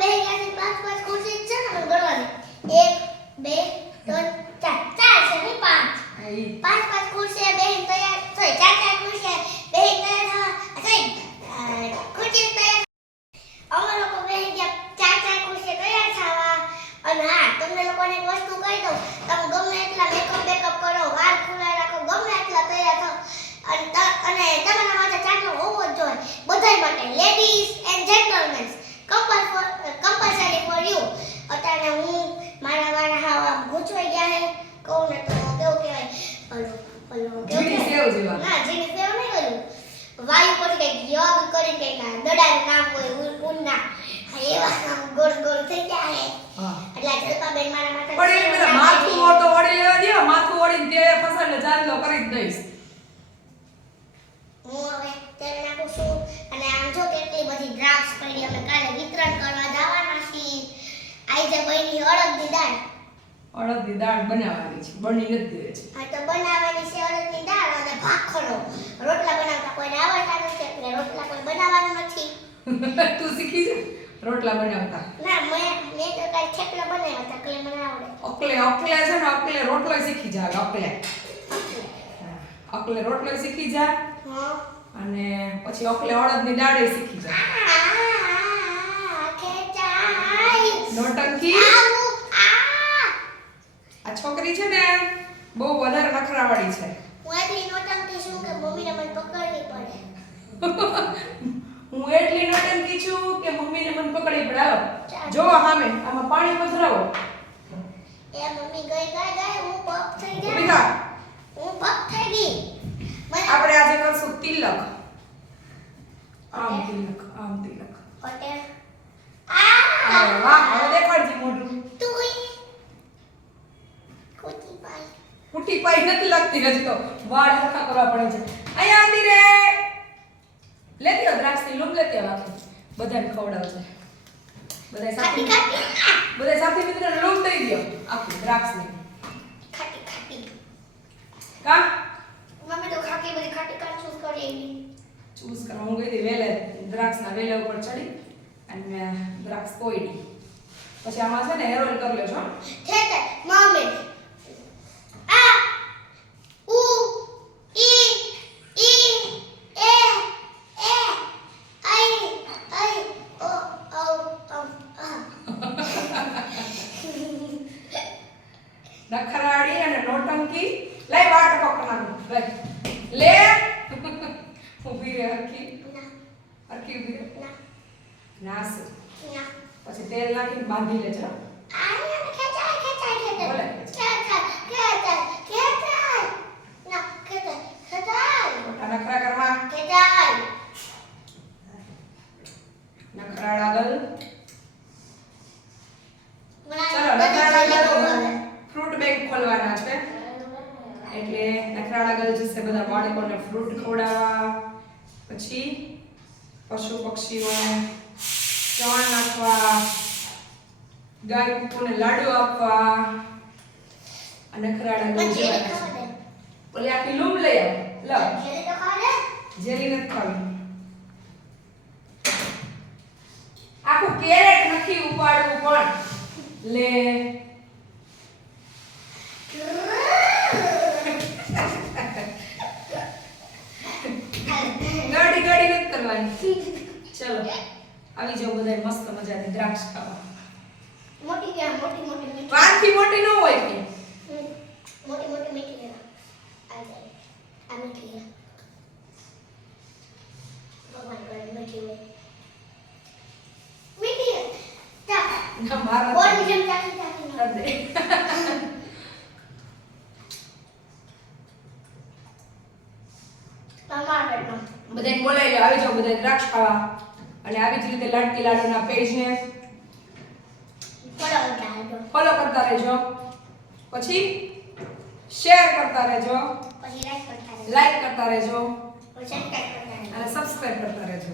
બેહી ગયા પાંચ પાંચ ખુરશી છે ને ગણવાની એક બે ત્રણ ચાર. ચાર છે ને પાંચ? પાંચ પાંચ ખુરશી બે તૈયાર થઈ ચાર ચાર ખુરશી બે તૈયાર થવા થઈ ખુરશી તૈયાર. અમે લોકો બે ગયા ચાર ચાર ખુરશી તૈયાર થવા અને હા તમને લોકોને એક વસ્તુ કહી દઉં તમે ગમે એટલા મેકઅપ બેકઅપ કરો વાળ ખુલ્લા રાખો ગમે એટલા તૈયાર થાવ અને અને તમારા માટે ચાટલો હોવો જ જોઈએ બધાય માટે ladies and gentlemens compulsory for you અત્યારે હું મારા વાળા હાવ આમ ગૂંચવાઈ ગયા હે કહું ને તો કેવું કહેવાય? ઓલું ઓલું કેવું સેવ જેવા. ના જેને સેવ નહીં કર્યું વાયુ પછી કંઈક યોગ કરીને કંઈક દડાનું નામ હોય ઉન- એવા આમ ગોળ ગોળ થઈ ગયા હે. એટલે આ મારા માટે પણ એ બધા માથું ઓળતો ઓળી લેવા દ્યો, માથું ઓળીને તે ફસાડે ચાંદલો કરી જ દઈશ. હું હવે તેલ નાખું છું અને આમ જો કેટલી બધી દ્રાક્ષ પડી અમે કાલે વિતરણ કરવા જવાના છીએ. આજે બની અડગ દાળ અડદની દાળ બનાવવાની છે બની નથી છે. હા તો બનાવવાની છે અડદની દાળ અને ભાખરો. રોટલા બનાવતા કોઈને આવડતા નથી એટલે રોટલા કોઈ બનાવવાનું નથી. તું શીખી જા રોટલા બનાવતા. ના મેં મેં તો કાંઈ થેપલા બનાવ્યા હતા એટલે મને આવડે અકલે અકલે છે ને અકલે રોટલો શીખી જા ઓકલે અકલે. રોટલો શીખી જા હા. અને પછી અકલે અડદની દાળ શીખી જા આ ખેંચાય નોટંકી આવું આ આ છોકરી છે ને બહુ વધારે નખરાવાળી છે હું એટલી નોટંકી છું કે મમ્મીને મને પકડવી પડે હું એટલી નોટંકી છું કે મમ્મીને મન પકડી પડે જો હામે આમાં પાણી પધરાવો. એ મમ્મી ગઈ ગઈ ગઈ હું પપ થઈ ગઈ. થા. હું પપ થઈ ગઈ. આપણે આજે કરશું તિલક. આમ તિલક આમ તિલક. પટેલ આ! વાહ હવે દેખાડજે મોઢું. તુઈ કુતી પાઈ ફૂટી પાઈ નથી લાગતી હજી તો. વાળ હરખા કરવા પડે છે. અહીંયા આંટી રે! લેતી આવ દ્રાક્ષની લૂમ લેતી આવ આખી. બધાને ખવડાવજે. બધા સાથે બધાય સાથે મિત્રોને લૂમ દઈ દ્યો આખી દ્રાક્ષની. ખાટી ખાટી. કા? મમ્મી તો ખાટી બધી ખાટી કરી ચૂઝ કરવા હું ગઈ હતી વેલે દ્રાક્ષના વેલે ઉપર ચડી અને દ્રાક્ષ કોયડી પછી આમાં છે ને ઓઇલ કરી લેજો હો. છે મમ્મી આ ઉ ઈ ઈ એ એ આઈ આઈ ઓ ઓ ઓ આ નખરાડી અને નોટંકી લઈ વાટ પકડ નાખું લઈ લે ઊભી રહે હરખી હરખી ઊભી રહે નાસ પછી તેલ નાખીને બાંધી લેજો બાળકોને ફ્રૂટ ખવડાવવા પછી પશુ પક્ષીઓને ચણ નાખવા ગાય કૂકુને લાડુ આપવા અને ખરાડા લઈ જવાના ઓલી આખી લૂમ લઈ આવ. લ. જેલી નથી ખાવી. આખું કેરેટ નથી ઉપાડવું પણ લે. કરવાની. ચલો આવી જાઓ બધા મસ્ત મજાની દ્રાક્ષ ખાવા. મોટી ક્યાં મોટી મોટી મીઠી. વારથી મોટી ન હોય કે? મોટી મોટી મીઠી આ આ મીઠી ભગવાન કરે મીઠી હોય. મીઠી ના મારા કોણ જેમ ચાખી ચાખી કર દે તમારા પેટમાં બધાને બોલાવી લો આવી જાઓ બધા દ્રાક્ષ ખાવા. અને આવી જ રીતે લાડકી લાડુના પેજને બરાબર ફોલો કરતા રહેજો. પછી શેર કરતા રહેજો. લાઈક કરતા રહેજો. અને સબસ્ક્રાઇબ કરતા રહેજો.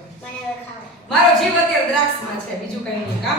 મારો જીવ અત્યારે દ્રાક્ષમાં છે બીજું કઈ નહીં કા